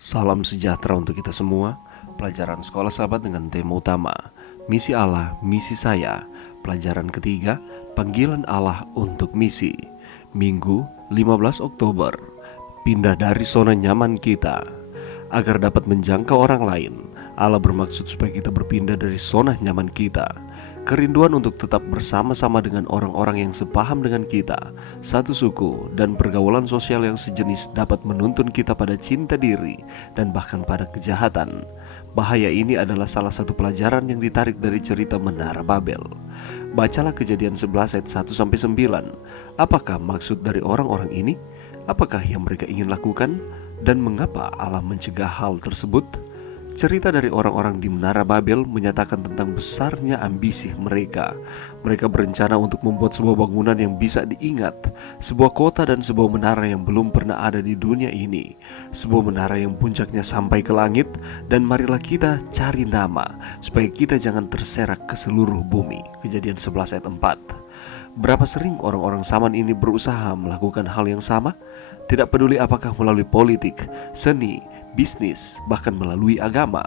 Salam sejahtera untuk kita semua. Pelajaran sekolah sahabat dengan tema utama Misi Allah, Misi Saya. Pelajaran ketiga, Panggilan Allah untuk Misi. Minggu 15 Oktober. Pindah dari zona nyaman kita. Agar dapat menjangkau orang lain, Allah bermaksud supaya kita berpindah dari zona nyaman kita. Kerinduan untuk tetap bersama-sama dengan orang-orang yang sepaham dengan kita, satu suku, dan pergaulan sosial yang sejenis dapat menuntun kita pada cinta diri dan bahkan pada kejahatan. Bahaya ini adalah salah satu pelajaran yang ditarik dari cerita Menara Babel. Bacalah Kejadian 11 ayat 1-9. Apakah maksud dari orang-orang ini? Apakah yang mereka ingin lakukan? Dan mengapa Allah mencegah hal tersebut? Cerita dari orang-orang di Menara Babel menyatakan tentang besarnya ambisi mereka. Mereka berencana untuk membuat sebuah bangunan yang bisa diingat, sebuah kota dan sebuah menara yang belum pernah ada di dunia ini, sebuah menara yang puncaknya sampai ke langit. Dan marilah kita cari nama supaya kita jangan terserak ke seluruh bumi. Kejadian 11 ayat 4. Berapa sering orang-orang zaman ini berusaha melakukan hal yang sama? Tidak peduli apakah melalui politik, seni, bisnis, bahkan melalui agama.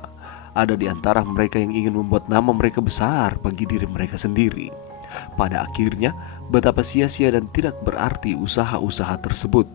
Ada di antara mereka yang ingin membuat nama mereka besar bagi diri mereka sendiri. Pada akhirnya, betapa sia-sia dan tidak berarti usaha-usaha tersebut.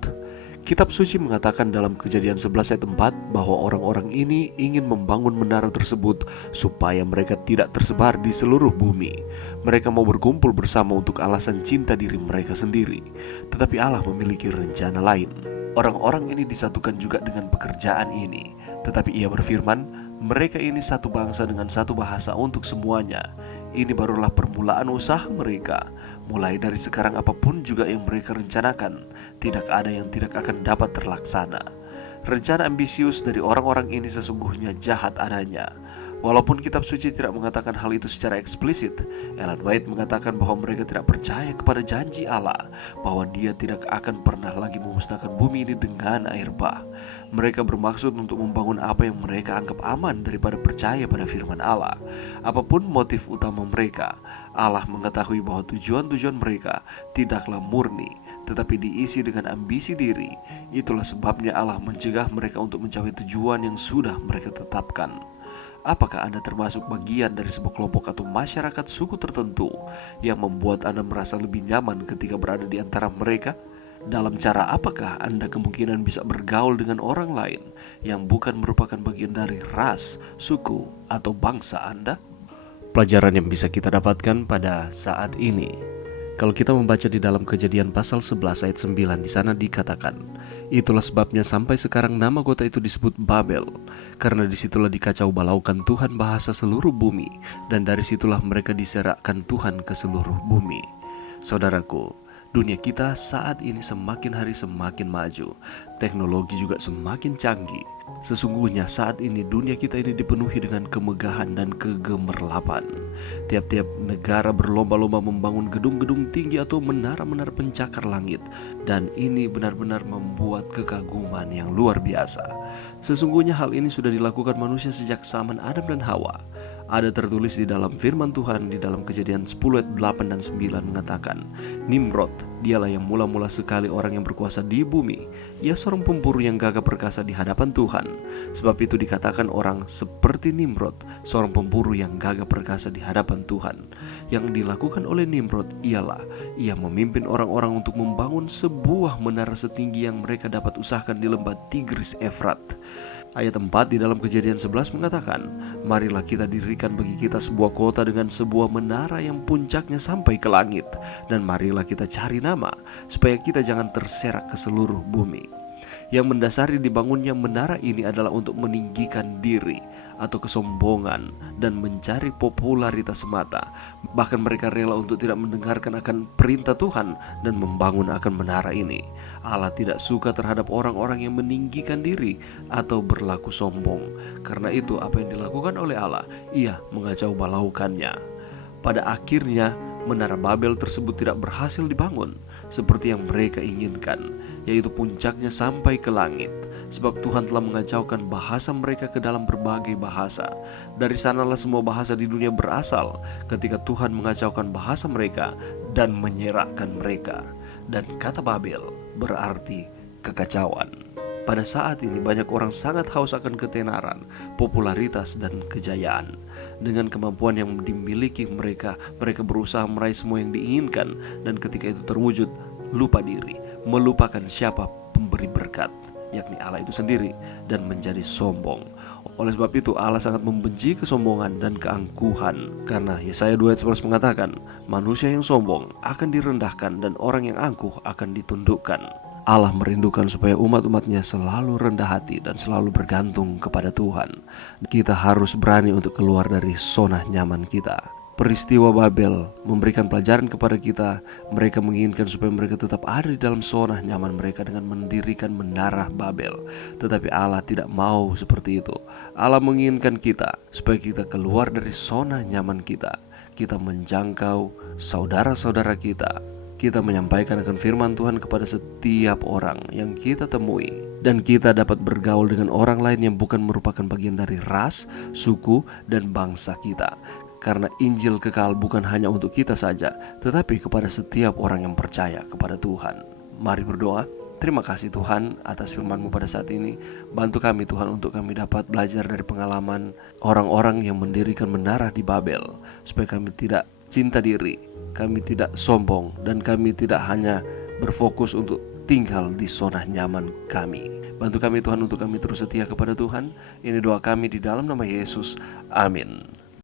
Kitab suci mengatakan dalam Kejadian 11 ayat 4 bahwa orang-orang ini ingin membangun menara tersebut supaya mereka tidak tersebar di seluruh bumi. Mereka mau berkumpul bersama untuk alasan cinta diri mereka sendiri. Tetapi Allah memiliki rencana lain. Orang-orang ini disatukan juga dengan pekerjaan ini. Tetapi Ia berfirman, mereka ini satu bangsa dengan satu bahasa untuk semuanya. Ini barulah permulaan usaha mereka. Mulai dari sekarang apapun juga yang mereka rencanakan, tidak ada yang tidak akan dapat terlaksana. Rencana ambisius dari orang-orang ini sesungguhnya jahat adanya. Walaupun kitab suci tidak mengatakan hal itu secara eksplisit, Ellen White mengatakan bahwa mereka tidak percaya kepada janji Allah, bahwa Dia tidak akan pernah lagi memusnahkan bumi ini dengan air bah. Mereka bermaksud untuk membangun apa yang mereka anggap aman daripada percaya pada firman Allah. Apapun motif utama mereka, Allah mengetahui bahwa tujuan-tujuan mereka tidaklah murni, tetapi diisi dengan ambisi diri. Itulah sebabnya Allah mencegah mereka untuk mencapai tujuan yang sudah mereka tetapkan. Apakah Anda termasuk bagian dari sebuah kelompok atau masyarakat suku tertentu yang membuat Anda merasa lebih nyaman ketika berada di antara mereka? Dalam cara apakah Anda kemungkinan bisa bergaul dengan orang lain yang bukan merupakan bagian dari ras, suku, atau bangsa Anda? Pelajaran yang bisa kita dapatkan pada saat ini, kalau kita membaca di dalam Kejadian pasal 11 ayat 9, di sana dikatakan, itulah sebabnya sampai sekarang nama kota itu disebut Babel, karena disitulah dikacau balaukan Tuhan bahasa seluruh bumi, dan dari situlah mereka diserakkan Tuhan ke seluruh bumi. Saudaraku, dunia kita saat ini semakin hari semakin maju, teknologi juga semakin canggih. Sesungguhnya saat ini dunia kita ini dipenuhi dengan kemegahan dan kegemerlapan. Tiap-tiap negara berlomba-lomba membangun gedung-gedung tinggi atau menara-menara pencakar langit, dan ini benar-benar membuat kekaguman yang luar biasa. Sesungguhnya hal ini sudah dilakukan manusia sejak zaman Adam dan Hawa. Ada tertulis di dalam firman Tuhan di dalam Kejadian 10 ayat 8 dan 9 mengatakan, Nimrod, dialah yang mula-mula sekali orang yang berkuasa di bumi. Ia seorang pemburu yang gagah perkasa di hadapan Tuhan. Sebab itu dikatakan orang seperti Nimrod, seorang pemburu yang gagah perkasa di hadapan Tuhan. Yang dilakukan oleh Nimrod ialah ia memimpin orang-orang untuk membangun sebuah menara setinggi yang mereka dapat usahakan di lembah Tigris Efrat. Ayat 4 di dalam Kejadian 11 mengatakan, marilah kita dirikan bagi kita sebuah kota dengan sebuah menara yang puncaknya sampai ke langit, dan marilah kita cari nama supaya kita jangan terserak ke seluruh bumi. Yang mendasari dibangunnya menara ini adalah untuk meninggikan diri atau kesombongan dan mencari popularitas semata. Bahkan mereka rela untuk tidak mendengarkan akan perintah Tuhan dan membangun akan menara ini. Allah tidak suka terhadap orang-orang yang meninggikan diri atau berlaku sombong. Karena itu apa yang dilakukan oleh Allah, Ia mengacau balaukannya. Pada akhirnya Menara Babel tersebut tidak berhasil dibangun seperti yang mereka inginkan, yaitu puncaknya sampai ke langit. Sebab Tuhan telah mengacaukan bahasa mereka ke dalam berbagai bahasa. Dari sanalah semua bahasa di dunia berasal, ketika Tuhan mengacaukan bahasa mereka dan menyerakkan mereka. Dan kata Babel berarti kekacauan. Pada saat ini banyak orang sangat haus akan ketenaran, popularitas, dan kejayaan. Dengan kemampuan yang dimiliki mereka berusaha meraih semua yang diinginkan, dan ketika itu terwujud, lupa diri, melupakan siapa pemberi berkat, yakni Allah itu sendiri, dan menjadi sombong. Oleh sebab itu Allah sangat membenci kesombongan dan keangkuhan, karena Yesaya 2 ayat 11 mengatakan, manusia yang sombong akan direndahkan dan orang yang angkuh akan ditundukkan. Allah merindukan supaya umat-umatnya selalu rendah hati dan selalu bergantung kepada Tuhan. Kita harus berani untuk keluar dari zona nyaman kita. Peristiwa Babel memberikan pelajaran kepada kita. Mereka menginginkan supaya mereka tetap ada di dalam zona nyaman mereka dengan mendirikan menara Babel. Tetapi Allah tidak mau seperti itu. Allah menginginkan kita supaya kita keluar dari zona nyaman kita. Kita menjangkau saudara-saudara kita. Kita menyampaikan akan firman Tuhan kepada setiap orang yang kita temui, dan kita dapat bergaul dengan orang lain yang bukan merupakan bagian dari ras, suku, dan bangsa kita. Karena Injil kekal bukan hanya untuk kita saja, tetapi kepada setiap orang yang percaya kepada Tuhan. Mari berdoa. Terima kasih Tuhan atas firman-Mu pada saat ini. Bantu kami Tuhan untuk kami dapat belajar dari pengalaman orang-orang yang mendirikan menara di Babel, supaya kami tidak cinta diri, kami tidak sombong, dan kami tidak hanya berfokus untuk tinggal di zona nyaman kami. Bantu kami Tuhan untuk kami terus setia kepada Tuhan. Ini doa kami di dalam nama Yesus. Amin.